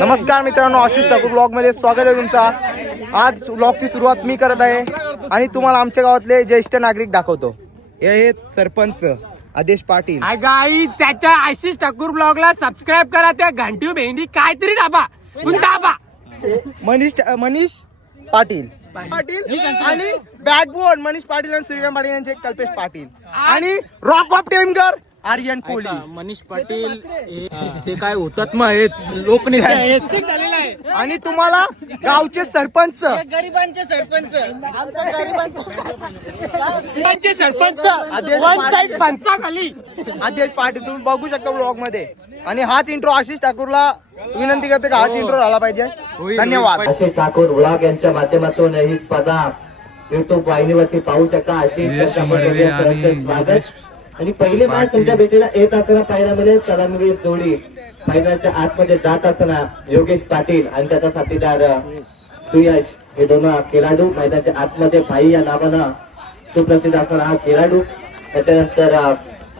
नमस्कार मित्रांनो, आशिष ठाकूर ब्लॉग मध्ये स्वागत आहे तुमचा। आज ब्लॉगची सुरुवात मी करत आहे आणि तुम्हाला आमच्या गावातले ज्येष्ठ नागरिक दाखवतो। हे आहेत सरपंच आदेश पाटील। गाई त्याच्या आशिष ठाकूर ब्लॉगला सबस्क्राईब करा, त्या घंटी भेंडी काहीतरी दाबा मनीष पाटील आणि बॅकबोन मनीष पाटील आणि सूर्यकांत पाटील यांचे कल्पेश पाटील आणि रॉक ऑफ टेमगर आर्यन कोहली। मनीष पाटील ते काय हुतात्मा आहेत, लोकनेते आहेत। आणि तुम्हाला गावचे सरपंच गरिबांचे सरपंच आदेश पाटील तुम्ही बघू शकता ब्लॉग मध्ये। आणि हाच इंट्रो आशिष ठाकूरला विनंती करते का हाच इंट्रो झाला पाहिजे। धन्यवाद। आशिष ठाकूर ब्लॉग यांच्या माध्यमातून ही स्पर्धा युट्यूब वाहिनीवरती पाहू शकता। आशिष स्वागत। आणि पहिली मॅच तुमच्या भेटीला येत असताना पाहायला मिळेल सलामीवीर जोडी मैदानाच्या आतमध्ये जात असताना योगेश पाटील आणि त्याचा साथीदार सुयश हे दोन खेळाडू मैदानाच्या आतमध्ये भाई या नावानं सुप्रसिद्ध असणारा हा खेळाडू। त्याच्यानंतर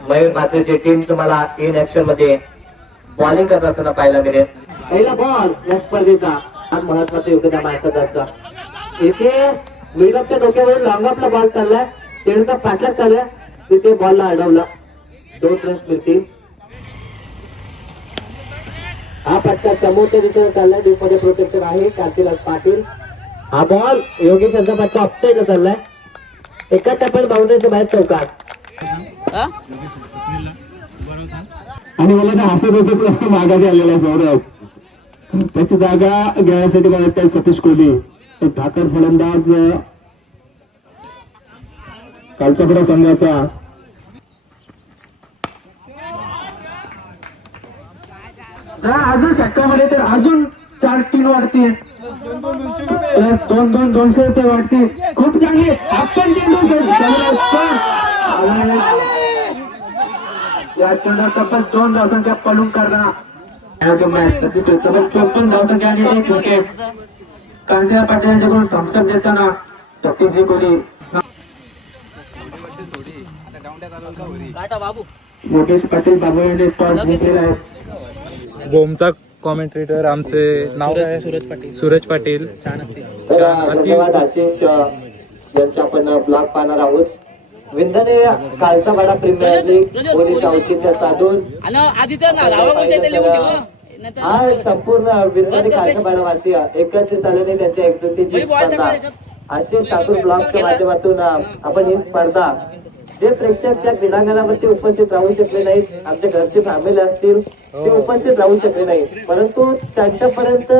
मयूर मात्रेची टीम तुम्हाला इन ऍक्शन मध्ये बॉलिंग करत असताना पाहायला मिळेल। पहिला बॉल या स्पर्धेचा हा महत्वाचं योगदान माहिती असतं। इथे मिडअपच्या डोक्यावरून लॉंगअपला बॉल चाललाय, तेवढा पाठलाग चालू आहे, तिथे बॉलला अडवला, 2 रन्स मिळतील। हा फटका समोरच्या दिशेने चाललाय, डीप मध्ये प्रोटेक्शन आहे कार्तिलाल पाटील। हा बॉल योगेश यांचा फटका ऑफसाईडला चाललाय, एका टप्प्यात बाउंड्रीच्या बाहेर चौकात। आणि मला तर हसतच माघारी आलेला सौरभ, त्याची जागा घेण्यासाठी मला सतीश कोहली एक ठाकर फलंदाज कालचपडा संघाचा। अजून षटकामध्ये तर अजून 4-3 वाढतील, प्लस 200 रुपये वाढतील। खूप चांगली आपण या चेंडूवर तब्बल 2 धावसंख्या पडून करणार। 54 धावसंख्या आणि 1 विकेट। कांतिलाल पाटील यांच्याकडून थम्सअप देताना सतीश कोहली, योगेश पाटील बाबू यांनी टॉस जिंकलेला आहे। गोमचा कॉमेंटेटर आमचे नाव आहे सूरज पाटील। धन्यवाद आशिष यांचा आपण ब्लॉग पाहणार आहोत। विंदाने कालचा बडा प्रीमियर लीग होलीचं औचित्य साधून आज संपूर्ण विंदाने कालचा बडावासी एकत्रित आल्याने त्यांच्या एकजुटीची स्पर्धा आशिष ठाकूर ब्लॉगच्या माध्यमातून आपण ही स्पर्धा जे प्रेक्षक त्या क्रीडांगणावरती उपस्थित राहू शकले नाहीत, आमच्या घरची फॅमिली असतील ते उपस्थित राहू शकले नाही, परंतु त्यांच्यापर्यंत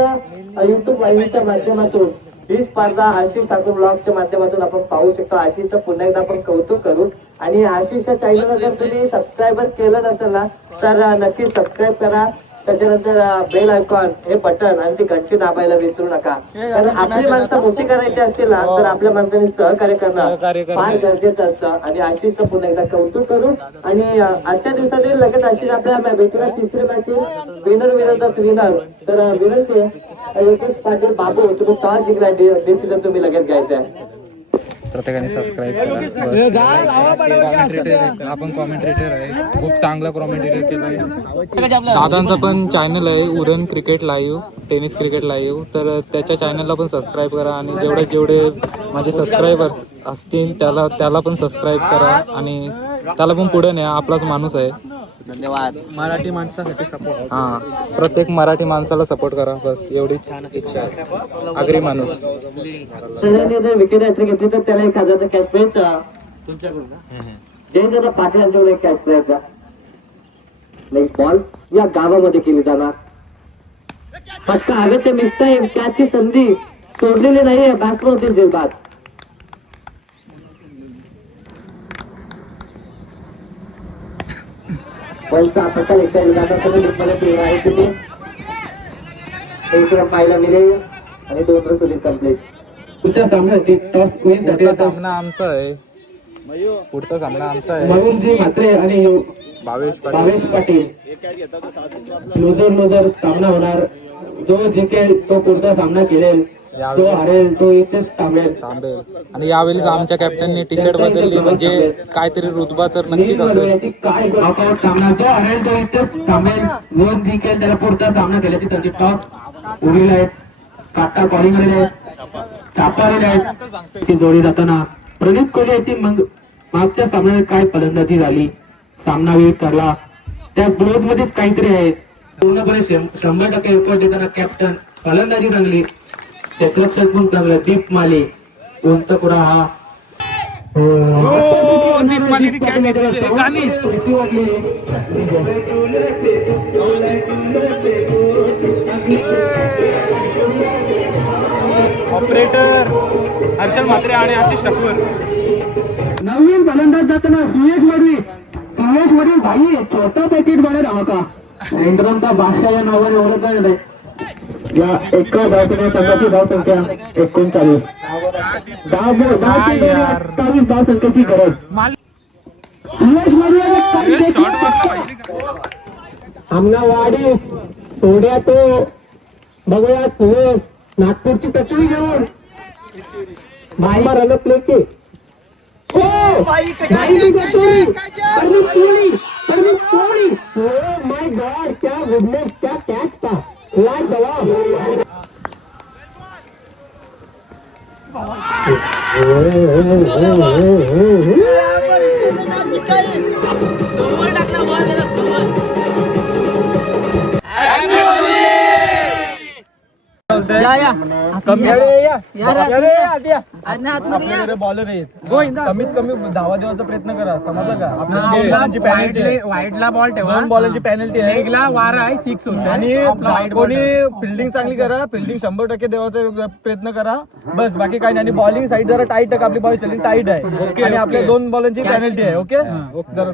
युट्यूब वाहिनीच्या माध्यमातून ही स्पर्धा आशिष ठाकूर ब्लॉगच्या माध्यमातून आपण पाहू शकतो। आशिषचं पुन्हा एकदा आपण कौतुक करू। आणि आशिषच्या चॅनलला जर तुम्ही सबस्क्राईबर केलं नसेल ना तर नक्कीच सबस्क्राईब करा। त्याच्यानंतर बेल आयकॉन हे बटन आणि ती घंटी दाबायला विसरू नका, कारण आपली माणसं मोठी करायची असतील ना तर आपल्या माणसांनी सहकार्य करणं फार गरजेचं असतं। आणि आशिषचं पुन्हा एकदा कौतुक करू। आणि आजच्या दिवसातील लगेच आशिष आपल्या भेटीला तिसरी मॅच विनर विरोधात विनर। तर विनंती योगेश पाटील बाबू, तुम्ही टॉस जिंकला, डिसिजन तुम्ही लगेच घ्यायचा आहे। प्रत्येकाने सबस्क्राईब करा। आपण कॉमेंटेटर आहे, खूप चांगला कॉमेंटेटर केला। दादांचा पण चॅनल आहे Uran cricket live, tennis cricket live, तर त्याच्या चॅनलला पण सबस्क्राईब करा। आणि जेवढे माझे सबस्क्रायबर्स असतील त्याला पण सबस्क्राईब करा आणि त्याला पण पुढे न्या, आपलाच माणूस आहे। धन्यवाद. मराठी माणसासाठी सपोर्ट. हा, प्रत्येक मराठी माणसाला सपोर्ट करा, बस एवढीच इच्छा आहे. आगरी माणूस. सगळ्यांनी जर विकेट हॅट्रिक घेतली तर त्याला 1000चा कॅश प्राइज तुमच्याकडून. जयदादा पाटील यांच्याकडे एक कॅश प्राइज. नेक्स्ट बॉल या गावामध्ये केली जाणार. फटका हवे ते मिस टाइम. कॅचची संधी सोडलेली नाहीये. बॅट्समन होतील जेलबाद. पंचा फटका लेग जात असताना डिपमध्ये फिल्ड आहे तिथे. एक रन पाहायला मिळेल आणि 2 रन सुधीर कंप्लीट. पुढच्या सामन्यासाठी टॉस क्वीन साठी पुढचा सामना आमचा आहे. पुढचा सामना आमचा आहे. मरुणजी म्हात्रे आणि भावेश भावेश पाटील. लुजर सामना होणार. जो जिंकेल तो पुढचा सामना खेळेल, जो हरेल तो इथेच थांबेल. आणि यावेळेस आमच्या कॅप्टनने टी शर्ट बदलली, म्हणजे काहीतरी रुतबा तर नक्कीच असेल. काय नॉकआउट सामना. जो हरेल तो इथेच थांबेल, जो जिंकेल त्याला पुढचा सामना खेळायची संधी. टॉस उडील आहेत. काटा बॉलिंग आलेले आहेत. चापा आलेले आहेत. ती जोडी जाताना प्रणित कोहली याची मागच्या सामन्यात काय फलंदाजी झाली, सामना वेळ करला, त्या ग्लोज मध्येच काहीतरी आहे. पूर्णपणे 100% एफर्ट देताना कॅप्टन. फलंदाजी चांगली, क्षेत्ररक्षण पण चांगलं. दीप माली उंच कुडा हा. दीप मालीने कॅच घेतली. गाणी. ऑपरेटर हर्षल म्हात्रे आणि आशिष ठाकूर. नवीन फलंदाज जाताना सुयश वडील भाई छोटा पॅकेट बाहेर हवा का. इंद्रांचा बादशाह या नावाने ओळखला नाही. या एका धावसंख्या संघाची धावसंख्या 39. 28 धावसंख्येची गरज. सामना वाढीस सोड्या तो बघूया. सुयश नागपूरची कचोरी घेऊन मायमा रन प्ले के. माय गॉड, क्या गुडनेस, क्या कैच था. लाजवाब. बॉलर आहेत. कमीत कमी धावा देवाचा प्रयत्न करा. समजलं का. आपल्याला पेनल्टी आहे. वाईडला बॉल ठेवा. 2 बॉलांची पेनल्टी आहे. लेगला वार आहे 6 होते. आणि कोणी फिल्डिंग चांगली करा. फिल्डिंग 100% देवाचा प्रयत्न करा. बस बाकी काही नाही. आणि बॉलिंग साईड जरा टाईट आहे. आपली बॉल सेलिंग टाईट आहे. आणि आपल्या 2 बॉलांची पेनल्टी आहे. ओके जरा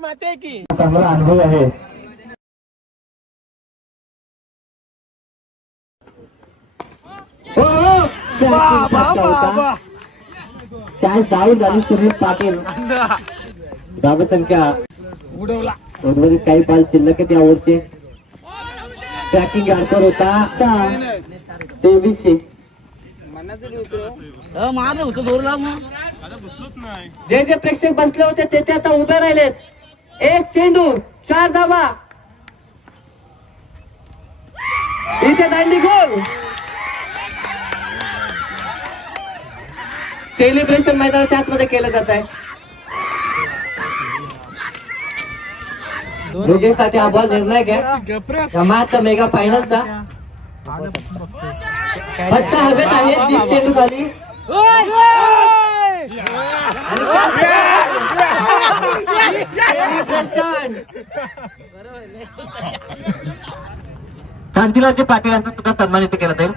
माते की चांगला अनुभव आहे. कॅच डाऊन झाली. सुनील पाटील. धावसंख्या उर्वरित काही बॉल शिल्लक आहे त्या ओव्हरचे. ट्रॅकिंग यार्कर होता 2300. जे जे प्रेक्षक बसले होते ते आता उभे राहिलेत. 1 चेंडू 4 धावा. इथे दांडी गोल. सेलिब्रेशन मैदानाच्या आतमध्ये केलं जात आहे. दोघेसाठी हा बॉल निर्णायक आहे या मॅचचा मेगा फायनलचा. फटका हवेत आहे. दीप चेंडू खाली. कांतीलालजी पाटील यांचा सुद्धा सन्मानित केला जाईल.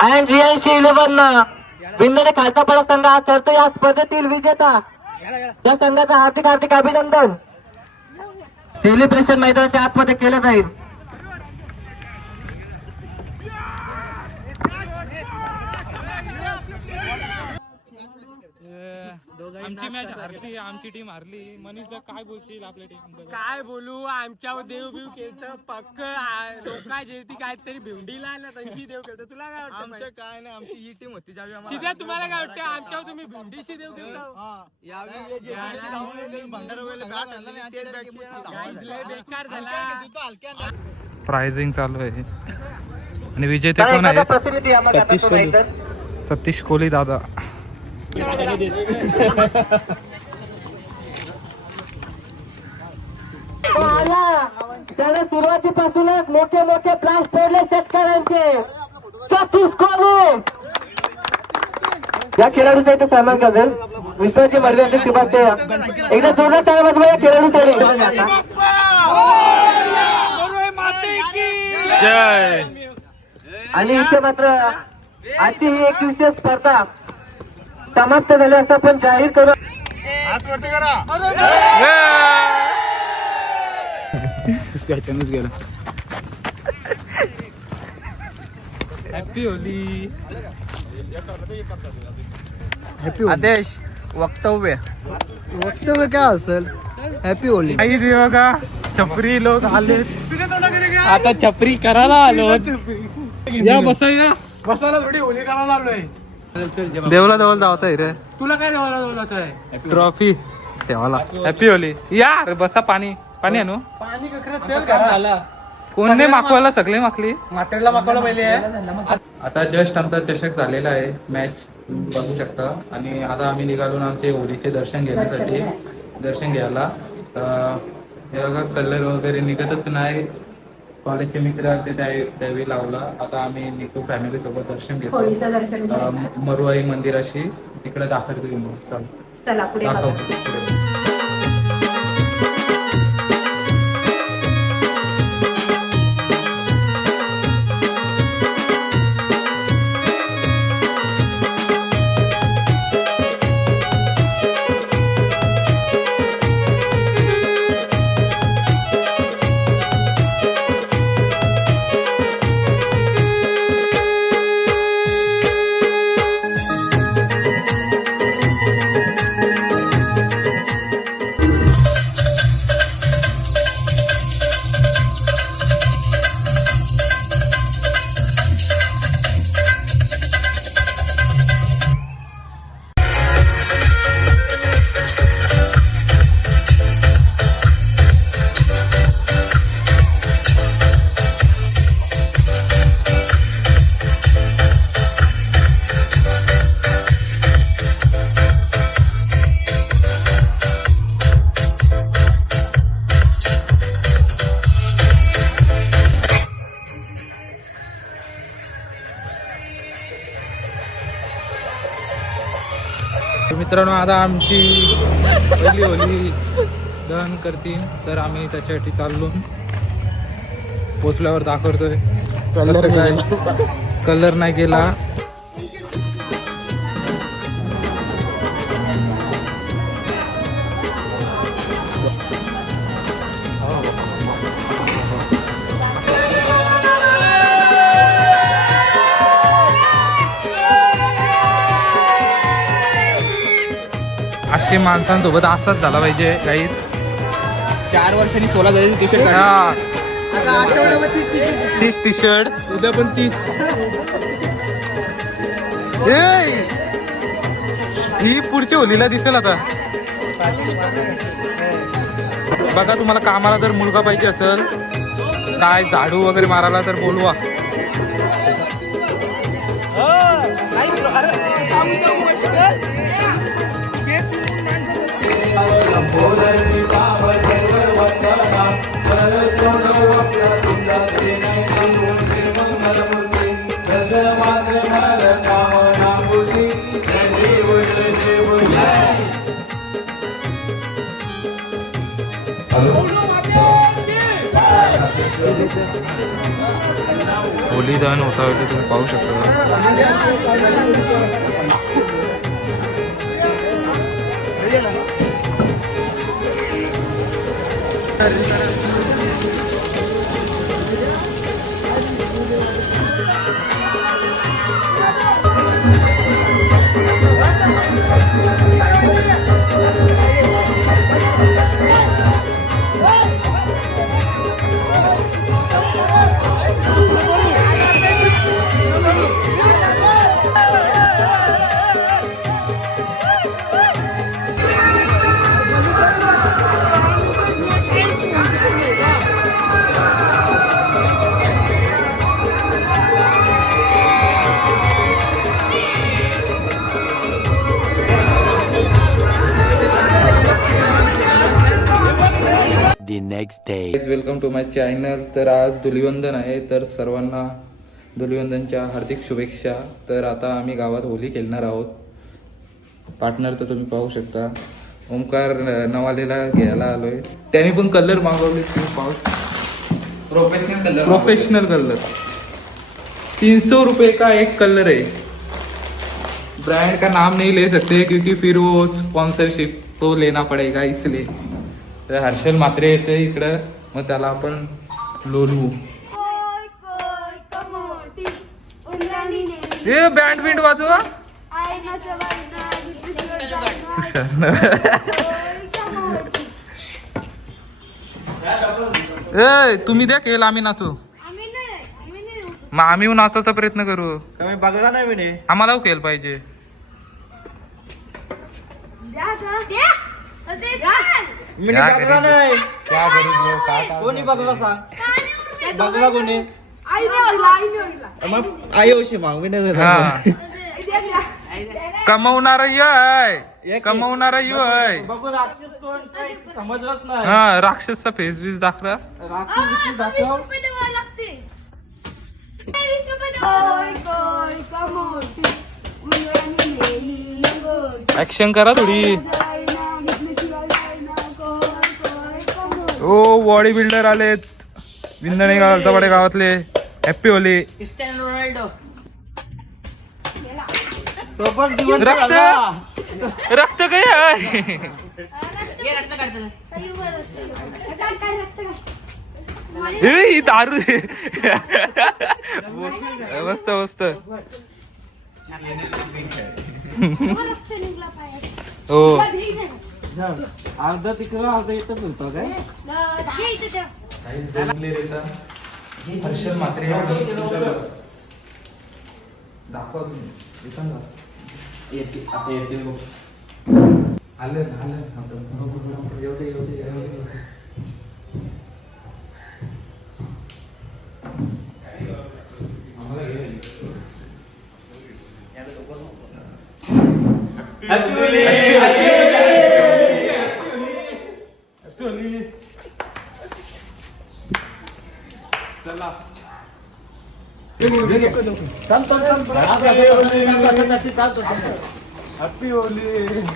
आणि रियानशी 11 विंदने खालचा पडा संघ हा करतो या स्पर्धेतील विजेता. त्या संघाचं हार्दिक अभिनंदन. सेलिब्रेशन मैदानाच्या आतमध्ये केलं जाईल. आमची मॅच हारली, आमची टीम हारली. मनीष काय बोलशील आपल्या टीम? काय बोलू. आमच्या देव बिव केलं पक्क. लोक जे काहीतरी भिवंडीला ना त्यांची देव केलं. तुला काय वाटतं? आमचं काय नाही. आमची ही टीम होती सिद्धा. तुम्हाला काय वाटतं? आमच्यावर तुम्ही भिवंडीशी देव केलं. बेकार झाला. प्राइजिंग चालू आहे आणि विजेते कोण आहेत? प्रतिनिधी सतीश कोहली दादा. त्याने सुरुवातीपासूनच मोठे मोठे ब्लास्ट फोडले शेतकऱ्यांचे. सतीश कोल्हे या खेळाडूचा इथे सन्मान करेल. विश्वाची मर्जी यांची शिफारस एकदा जोरदार टाळ्या वाजवा या खेळाडूसाठी. आणि इथे मात्र आजची ही 21 स्पर्धा समाप्त झाली असं आपण जाहीर करू. गेला. Happy Holy. आदेश वक्तव्य काय असेल? Happy Holy. काही देवा का छपरी लोक आले आता छपरी करायला आलो. या बसा या बसायला थोडी होली करायला आलोय. देवला देवला जावता रे. तुला काय देवाला बोलत आहे? ट्रॉफी देवाला. Happy Holy. यार बसा. पाणी पाणी आणू. पाणी कखरत चल करा. कोणने मागवायला सगळे मागली. मात्रेला मागवलं पहिले. आता जस्ट आमचा चषक झालेला आहे. मॅच बघू शकता. आणि आता आम्ही निघालो आमचे होलीचे दर्शन घेण्यासाठी. दर्शन घ्यायला हे बघा कलर वगैरे निघतच नाही. कॉलेजचे मित्र ते त्यावेळी लावला. आता आम्ही निघतो फॅमिली सोबत दर्शन घेतो. मरुआई मंदिराशी तिकडे दाखवतो घेऊन. चला पुढे दाखवतो. मित्रांनो आता आमची पहिली होली दहन करतील तर आम्ही त्याच्यासाठी चाललो. पोचल्यावर दाखवतोय कसं काय. कलर नाही गेला. असे माणसांसोबत असाच झाला पाहिजे काहीच. 4 वर्षांनी 16 झाले टी शर्ट. तीच टी शर्ट उद्या पण 30. ही पुढच्या होलीला दिसेल आता. बघा तुम्हाला कामाला जर मुलगा पाहिजे असेल काय झाडू वगैरे मारायला तर बोलवा. होली दहन होता होते तुम्ही पाहू शकता. the next day. Welcome to my channel. तर आज धुलिवंदन आहे, तर सर्वांना धुलिवंदनच्या हार्दिक शुभेच्छा. तर आता आम्ही गावात होली खेळणार आहोत. पार्टनर तर तुम्ही पाहू शकता, ओमकार नवालेला घ्यायला आलोय. त्याने पण कलर मागवले, तुम्ही पाहू. प्रोफेशनल कलर 300 रुपये का एक कलर है. ब्रांड का नाम नहीं ले सकते क्योंकि फिर वो स्पॉन्सरशिप तो लेना पड़ेगा, इसलिए. तर हर्षल मात्रे येते इकडं, मग त्याला आपण लोलू. हे बँड बिंड वाजवा. ए तुम्ही द्या केला, आम्ही नाचू. मग आम्ही नाचायचा प्रयत्न करू. बघला नाही म्हणे. आम्हाला केल पाहिजे. बघला नाही. क्या गरीब लोक, काय कोणी बघला सांग. बघला कोणी. मग आई होशी मागवी नाही. हा. कमवणारा यो आहे, कमवणारा यो आहे. बघू राक्षस कोण काही समजलंच नाही. हा, राक्षसचा फेस बीस दाखवा. राक्षस दाखव. ऍक्शन करा थोडी. ओ बॉडी बिल्डर आलेत विंदणे गावातले. Happy Holy. रक्त रक्त काय आहे. ही दारू. मस्त मस्त. हो, अर्धा तिकडं अर्धा इथंच होतं काय. हर्षल मात्रे दाखवा तुम्ही. आलं happy Holy.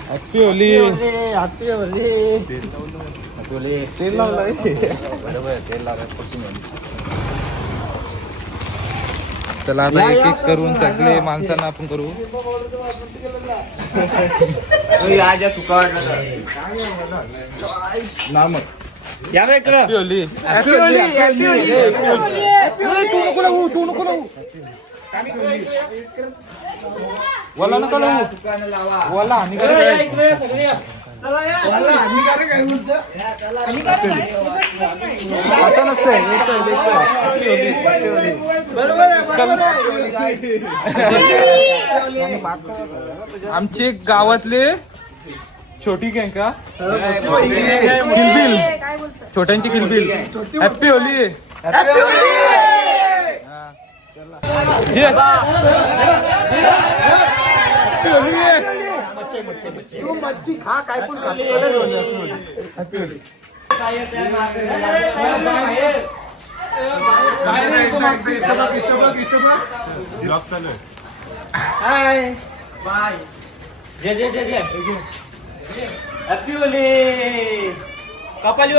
Happy Holy. Happy Holy. तेल लावलं. चला आता एक एक करून सगळे माणसांना आपण करू. नामक. Happy Holi. Happy Holi. Happy Holi. तू नको लावू. वला नका लावू. वला हानिकारक आहे. असं नसतंय. आमचे गावातले छोटी गँग का किलबिल, छोट्यांची किलबिल. हॅप्पी होली. हॅप्पी होली. तू मच्छी खा, काय पण खा. हॅपी होली. हॅपी होली. कपाली व.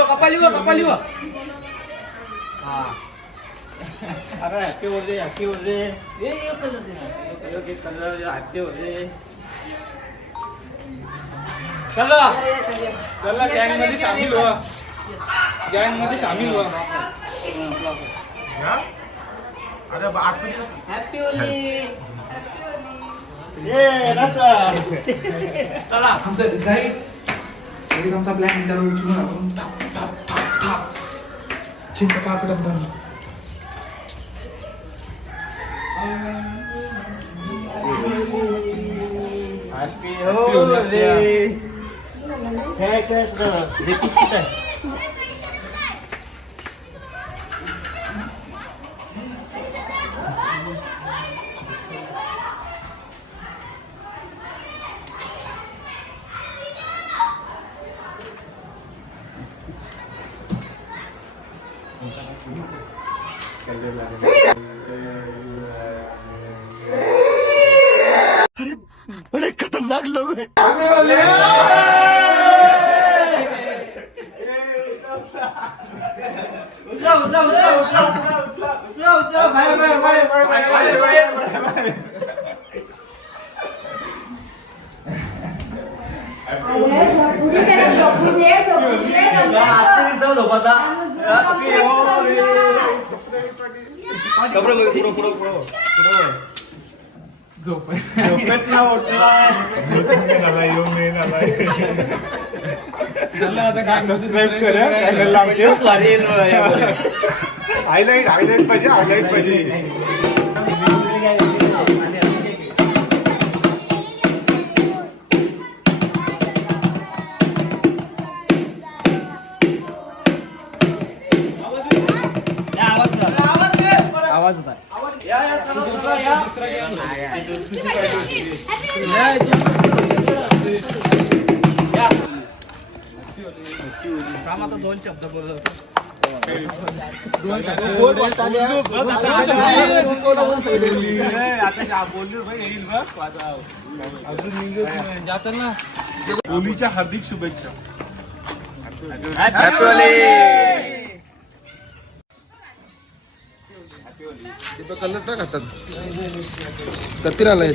अरे happy Holi. Happy Holi. Happy Holi. चला चला, गँग मध्ये सामील व्हा. गँग मध्ये सामील व्हा. हॅपी होली. चला आमचं गाईड्स एक आमचा प्लॅन त्याला उचलून आपण थाप थाप थाप थाप चिंत पाकडम. Happy Holy. काय काय सबस्क्राईब करा चॅनलला आमचे हायलाइट पाहिजे होलीच्या हार्दिक शुभेच्छा. हॅपी होली. कलर टाक हातात. कत्तीला आलाय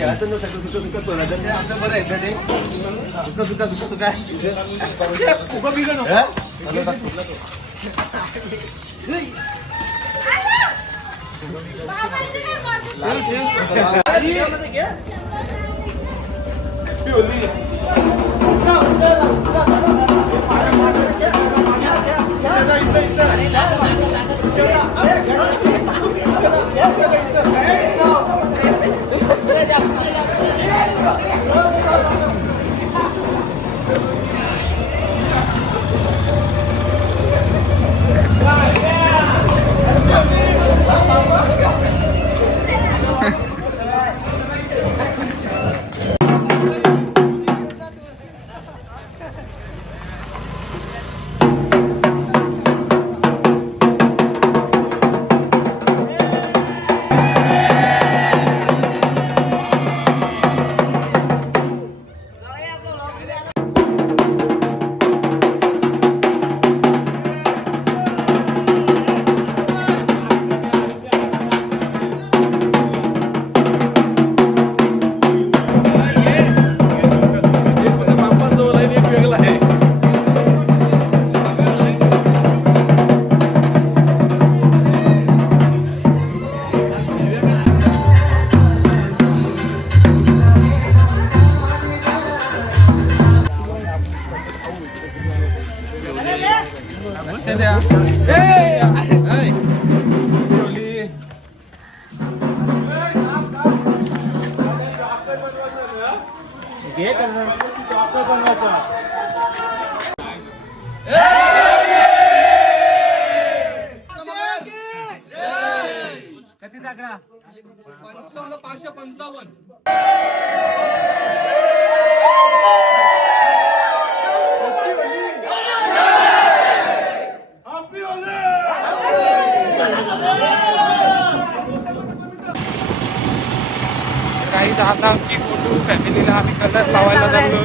काही आता आमची फोटो फॅमिलीला आम्ही कलर लावायला जातो.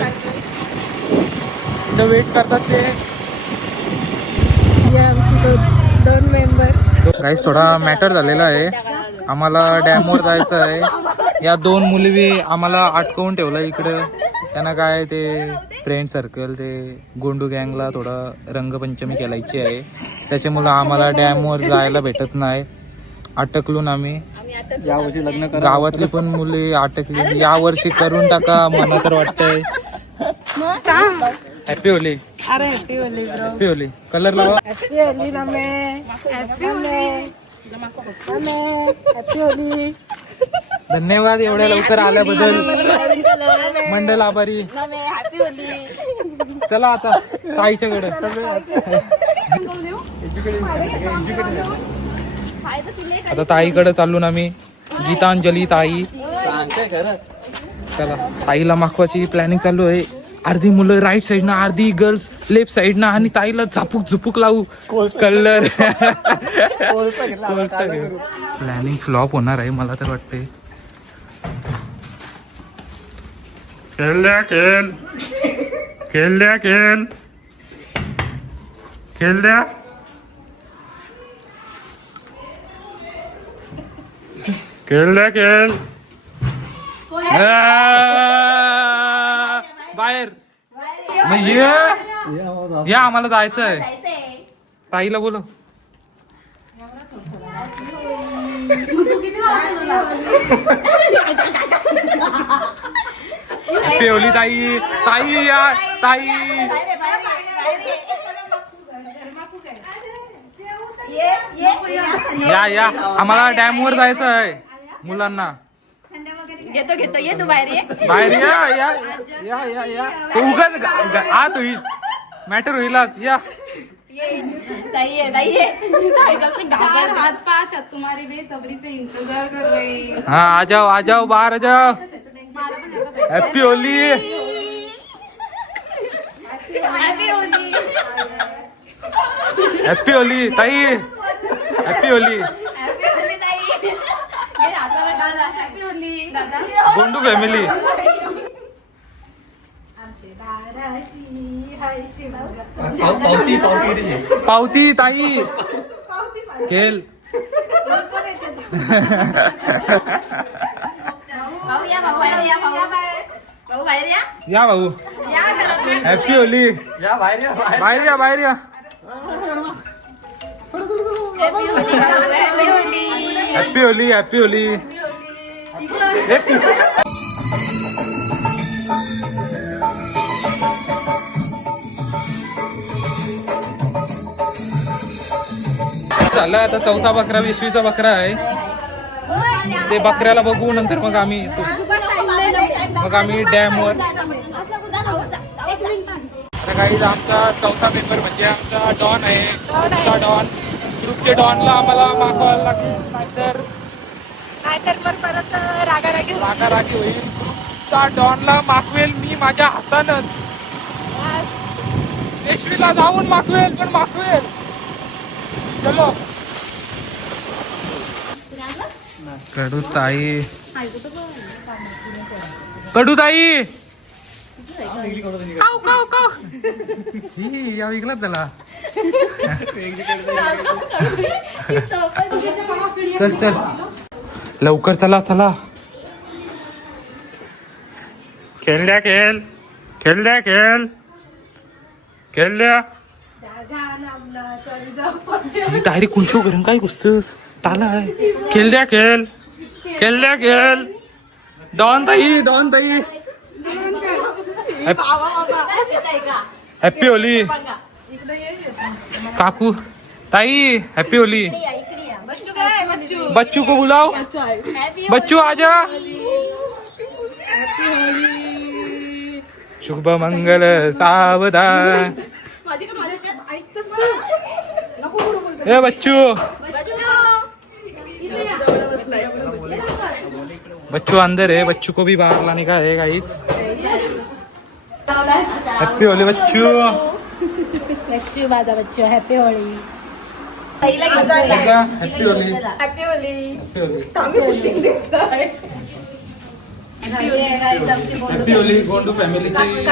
इथं वेट करतात ते दोन मेंबर. गाईस थोडा मॅटर झालेला आहे. आम्हाला डॅमवर जायचं आहे. या दोन मुली आम्हाला अटकवून ठेवलं इकडं. त्यांना काय ते फ्रेंड सर्कल ते गोंडू गँगला थोडं रंगपंचमी खेळायची आहे. त्याच्यामुळं आम्हाला डॅमवर जायला भेटत नाही. अटकलून आम्ही यावर्षी लग्न करा. गावातली पण मुली अटकली. यावर्षी करून टाका मला तर वाटतंय. हॅपी होली. अरे happy Holi bro. Happy Holi. Colour लावा. हॅपी होली नमे. हॅपी होली नमे. हॅपी होली. धन्यवाद एवढ्या लवकर आल्याबद्दल. मंडल आभारी. नमे हॅपी होली. चला आता ताईच्याकडे. आता ताईकडे चाललो ना मी. गीतांजली ताई. चला ताईला मागवायची प्लॅनिंग चालू आहे. अर्धी मुलं राईट साईडनं, अर्धी गर्ल्स लेफ्ट साईडनं, आणि ताईला झापूक झुपूक लावू कलर. प्लॅनिंग फ्लॉप होणार आहे मला तर वाटते. खेळल्या खेळ खेळल्या खेळ खेळल्या खेळल्या खेळ बाहेर. मग या आम्हाला जायचं आहे. ताईला बोलो. पेवली ताई, ताई या ताई. या या आम्हाला डॅम वर जायचं आहे मुलांना. घेतो ये तू बाहेर ये. बाहेर या या या या या. उगाच आत होईल, मॅटर होईल आत. या चार हाथ पांच हाथ तुम्हारी बेसब्री से इंतजार कर रहे हैं. हाँ आ जाओ बाहर आ जाओ. हैप्पी होली. हैप्पी होली ताई. हैप्पी होली. गोंडू फॅमिली. पावती ताई खेळ. भाऊ या भाऊ बाहेर या भाऊ बाहेर या. या भाऊ. Happy Holy. बाहेर या बाहेर या. हॅप्पी होली. Happy Holy. झालं आता. चौथा बकरा 20वीचा बकरा आहे. ते बकऱ्याला बघू नंतर मग आम्ही डॅम वर. काही आमचा चौथा मेंबर म्हणजे आमचा डॉन आहे. ग्रुपचा डॉन. ग्रुपचे डॉनला आम्हाला मागवायला लागेल, नाहीतर परत रागारागी होईल. ग्रुपचा डॉनला मागवेल मी माझ्या हातानच. पेशवीला जाऊन मागवेल, पण मागवेल. चलो. कडू ताई. कडू ताई. काव काव काव. ही या विकला त्याला. चल चल लवकर चला चला. खेळल्या खेळ खेळल्या खेळ खेळल्या. डायरेक्ट कुंचो करून काय घुसतोस टाला आहे. खेळल्या खेळ खेळल्या खेळ. डॉन ताई डॉन ताई. हॅप्पी होली काकू ताई. Happy Holy. बच्चू को बुलाओ. बच्चू आजा. शुभ मंगल सावधान. ए बच्चू. बच्चू अंदर है. बच्चू को भी बाहर लाने का है गाइस. हैप्पी होली बच्चू. बच्चू माझा बच्चू happy Holi. Happy Holi. Happy Holi. Happy Holi. गोंडू फॅमिलीची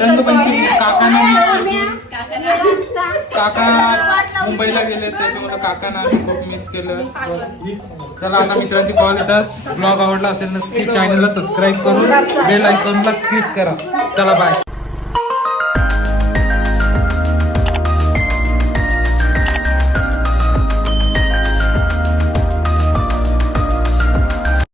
रंगपंचमी. काका मुंबईला गेले त्याच्यामुळे काकांना आम्ही खूप मिस केलं. चला आता मित्रांची कॉल येतात. ब्लॉग आवडला असेल नक्की चॅनलला सबस्क्राईब करून बेल आयकॉनला क्लिक करा. चला बाय.